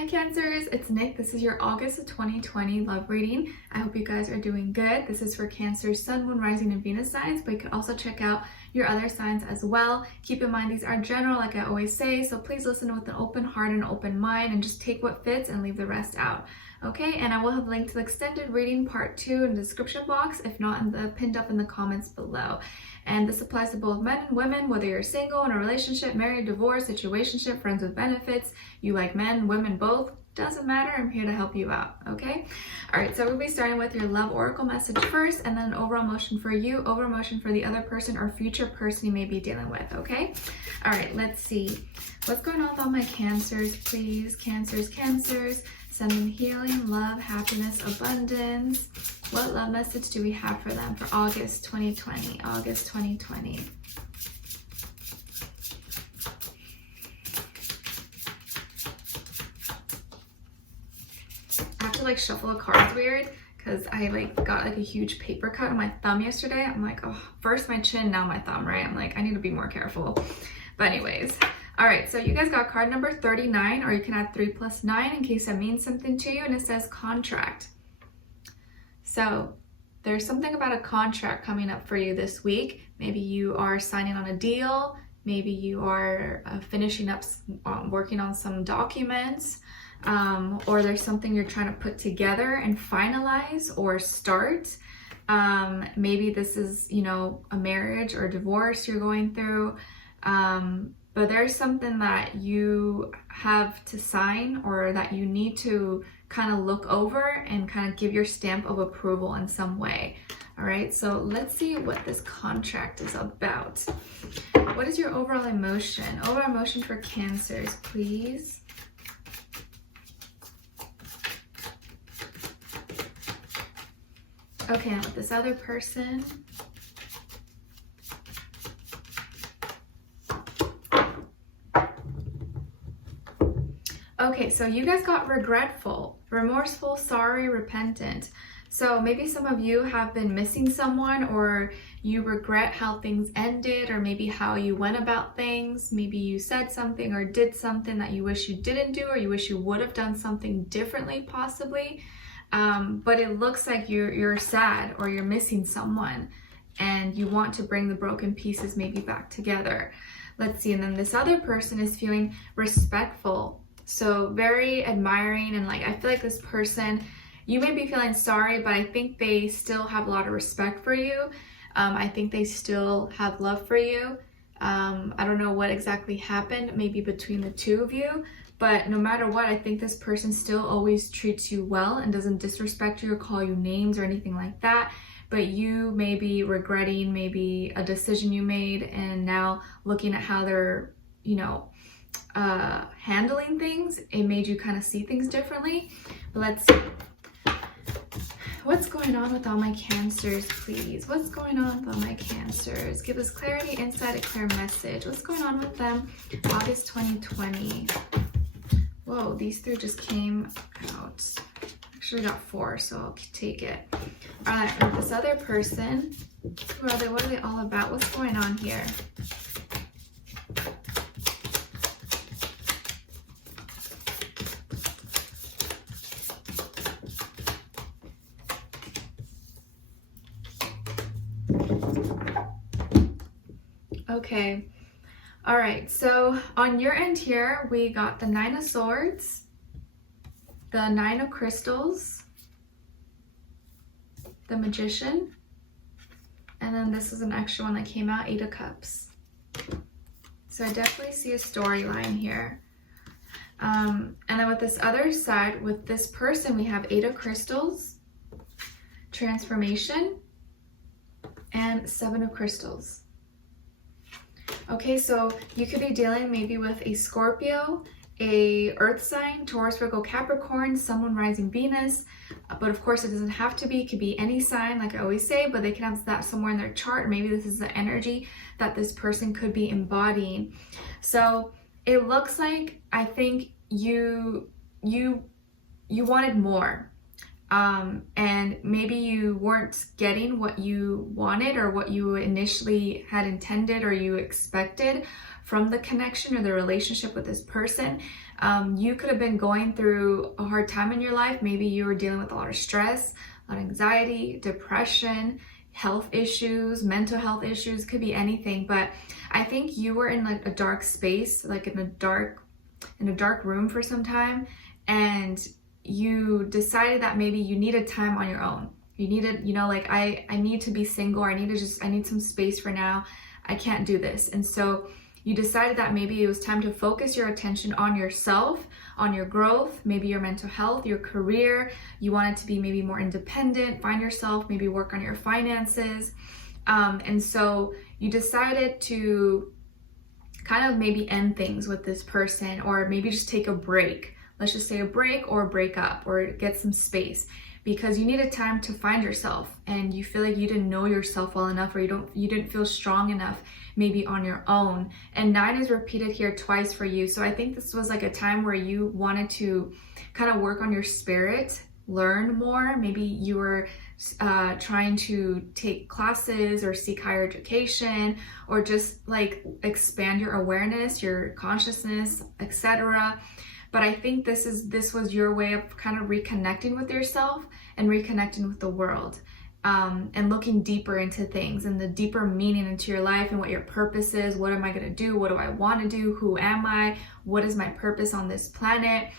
Hi Cancers, it's Nick. This is your August of 2020 love reading. I hope you guys are doing good. This is for Cancer's Sun, Moon, Rising, and Venus signs, but you can also check out your other signs as well. Keep in mind these are general, like I always say, so please listen with an open heart and open mind and just take what fits and leave the rest out. Okay, and I will have linked to the extended reading part 2 in the description box, if not pinned up in the comments below. And this applies to both men and women, whether you're single, in a relationship, married, divorced, situationship, friends with benefits, you like men, women, both, doesn't matter. I'm here to help you out, okay? All right, so we'll be starting with your love oracle message first, and then overall motion for you, overall motion for the other person or future person you may be dealing with, okay? All right, let's see. What's going on with all my Cancers, please? Cancers. Send them healing, love, happiness, abundance. What love message do we have for them for August 2020? August 2020. I have to like shuffle the cards weird because I got a huge paper cut on my thumb yesterday. I'm like, oh, first my chin, now my thumb, right? I'm like, I need to be more careful. But anyways. All right, so you guys got card number 39, or you can add 3 plus 9 in case that means something to you, and it says contract. So there's something about a contract coming up for you this week. Maybe you are signing on a deal. Maybe you are finishing up, working on some documents, or there's something you're trying to put together and finalize or start. Maybe this is, you know, a marriage or a divorce you're going through. But there's something that you have to sign or that you need to kind of look over and kind of give your stamp of approval in some way. All right, so let's see what this contract is about. What is your overall emotion? Overall emotion for Cancers, please. Okay, and with this other person. Okay, so you guys got regretful, remorseful, sorry, repentant. So maybe some of you have been missing someone, or you regret how things ended, or maybe how you went about things. Maybe you said something or did something that you wish you didn't do, or you wish you would have done something differently possibly. But it looks like you're sad or you're missing someone and you want to bring the broken pieces maybe back together. Let's see, and then this other person is feeling respectful. So very admiring, and like I feel like this person, you may be feeling sorry, but I think they still have a lot of respect for you. I think they still have love for you. I don't know what exactly happened maybe between the two of you, but no matter what, I think this person still always treats you well and doesn't disrespect you or call you names or anything like that. But you may be regretting maybe a decision you made, and now looking at how they're, you know, handling things, it made you kind of see things differently. But let's see. What's going on with all my Cancers, please? What's going on with all my Cancers? Give us clarity, insight, a clear message. What's going on with them August 2020? Whoa, these 3 just came out. Actually got 4, so I'll take it. All right, with this other person, who are they? What are they all about? What's going on here? Okay, all right, so on your end here, we got the 9 of Swords, the 9 of Crystals, the Magician, and then this is an extra one that came out, 8 of Cups. So I definitely see a storyline here. And then with this other side, with this person, we have 8 of Crystals, Transformation, and 7 of Crystals. Okay, so you could be dealing maybe with a Scorpio, a earth sign, Taurus, Virgo, Capricorn, Sun, Moon, Rising, Venus. But of course, it doesn't have to be. It could be any sign, like I always say, but they can have that somewhere in their chart. Maybe this is the energy that this person could be embodying. So it looks like, I think you wanted more. And maybe you weren't getting what you wanted or what you initially had intended or you expected from the connection or the relationship with this person. You could have been going through a hard time in your life. Maybe you were dealing with a lot of stress, a lot of anxiety, depression, health issues, mental health issues, could be anything. But I think you were in like a dark space, like in a dark room for some time, and you decided that maybe you needed time on your own. You needed, like, I need to be single, or I need some space for now. I can't do this. And so you decided that maybe it was time to focus your attention on yourself, on your growth, maybe your mental health, your career. You wanted to be maybe more independent, find yourself, maybe work on your finances. And so you decided to kind of maybe end things with this person, or maybe just take a break. Let's just say a break or break up or get some space, because you needed time to find yourself, and you feel like you didn't know yourself well enough, or you didn't feel strong enough maybe on your own. And 9 is repeated here twice for you. So I think this was like a time where you wanted to kind of work on your spirit, learn more. Maybe you were trying to take classes or seek higher education, or just like expand your awareness, your consciousness, etc. But I think this was your way of kind of reconnecting with yourself and reconnecting with the world, and looking deeper into things and the deeper meaning into your life and what your purpose is. What am I going to do? What do I want to do? Who am I? What is my purpose on this planet?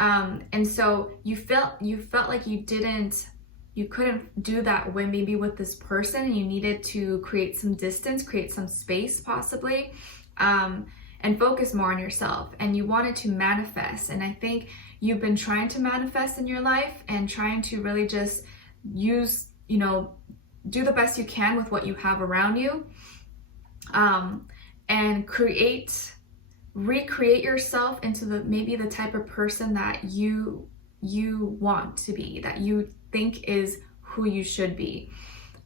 And so you felt like you couldn't do that with this person, and you needed to create some distance, create some space possibly, and focus more on yourself. And you wanted to manifest. And I think you've been trying to manifest in your life and trying to really just do the best you can with what you have around you, and recreate yourself into the type of person that you want to be, that you think is who you should be.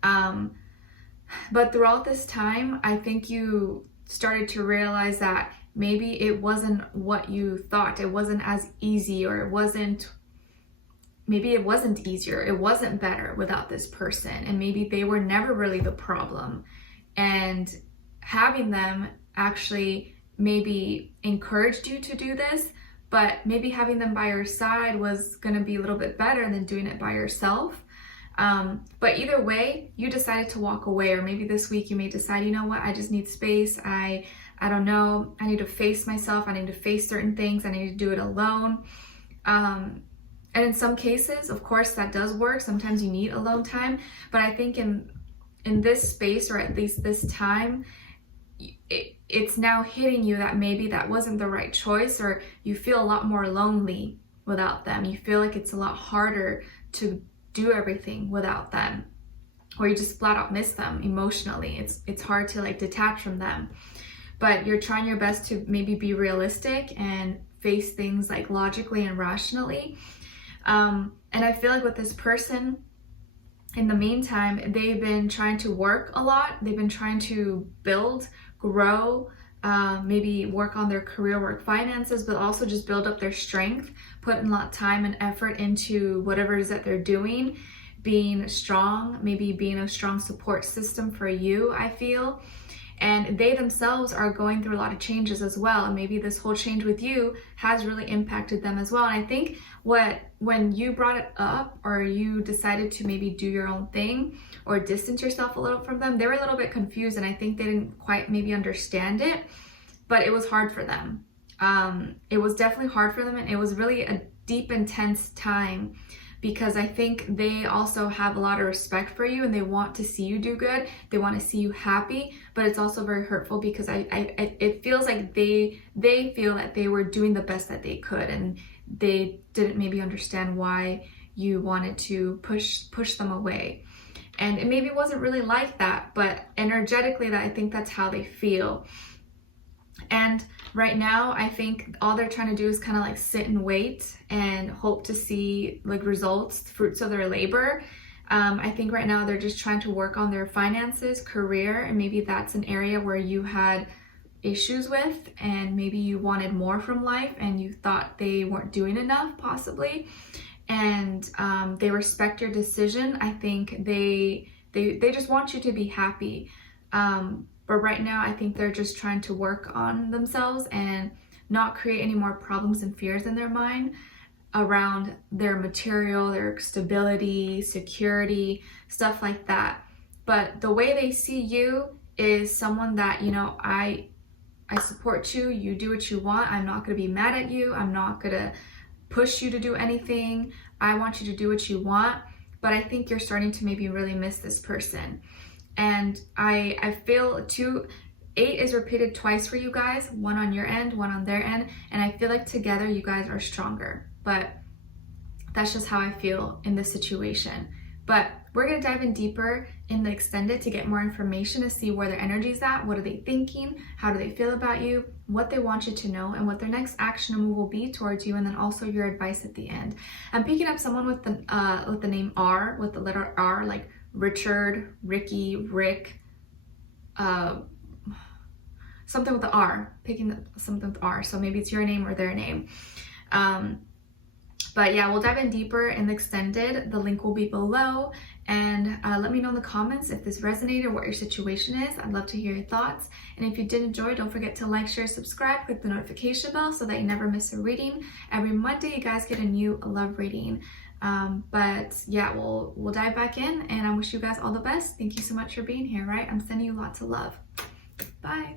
But throughout this time, I think you started to realize that maybe it wasn't what you thought. It wasn't as easy, or maybe it wasn't easier. It wasn't better without this person. And maybe they were never really the problem. And having them actually maybe encouraged you to do this, but maybe having them by your side was going to be a little bit better than doing it by yourself. But either way, you decided to walk away. Or maybe this week you may decide, you know what, I just need space. I don't know. I need to face myself. I need to face certain things. I need to do it alone. And in some cases, of course, that does work. Sometimes you need alone time. But I think in this space, or at least this time, it's now hitting you that maybe that wasn't the right choice, or you feel a lot more lonely without them. You feel like it's a lot harder to do everything without them, or you just flat out miss them emotionally. It's hard to like detach from them. But you're trying your best to maybe be realistic and face things like logically and rationally. And I feel like with this person, in the meantime, they've been trying to work a lot. They've been trying to build, grow, maybe work on their career, work, finances, but also just build up their strength, put in a lot of time and effort into whatever it is that they're doing, being strong, maybe being a strong support system for you, I feel. And they themselves are going through a lot of changes as well. And maybe this whole change with you has really impacted them as well. And I think when you brought it up, or you decided to maybe do your own thing or distance yourself a little from them, they were a little bit confused. And I think they didn't quite maybe understand it, but it was hard for them. It was definitely hard for them. And it was really a deep, intense time, because I think they also have a lot of respect for you, and they want to see you do good. They want to see you happy, but it's also very hurtful, because it feels like they feel that they were doing the best that they could, and they didn't maybe understand why you wanted to push them away. And it maybe wasn't really like that, but energetically, I think that's how they feel. And right now, I think all they're trying to do is kind of like sit and wait and hope to see like results, fruits of their labor. I think right now they're just trying to work on their finances, career, and maybe that's an area where you had issues with, and maybe you wanted more from life and you thought they weren't doing enough possibly. And they respect your decision. I think they just want you to be happy. But right now, I think they're just trying to work on themselves and not create any more problems and fears in their mind around their material, their stability, security, stuff like that. But the way they see you is someone that, you know, I support you, you do what you want, I'm not going to be mad at you, I'm not going to push you to do anything, I want you to do what you want. But I think you're starting to maybe really miss this person. And I feel 8 is repeated twice for you guys, 1 on your end, 1 on their end, and I feel like together you guys are stronger. But that's just how I feel in this situation. But we're going to dive in deeper in the extended to get more information to see where their energy's at, what are they thinking, how do they feel about you, what they want you to know, and what their next action move will be towards you, and then also your advice at the end. I'm picking up someone with the name R, with the letter R, like Richard, Ricky, Rick, something with the R, something with R, so maybe it's your name or their name. But yeah, we'll dive in deeper in the extended. The link will be below. And let me know in the comments if this resonated, what your situation is. I'd love to hear your thoughts. And if you did enjoy, don't forget to like, share, subscribe, click the notification bell so that you never miss a reading. Every Monday, you guys get a new love reading. But yeah, we'll dive back in, and I wish you guys all the best. Thank you so much for being here, right? I'm sending you lots of love. Bye.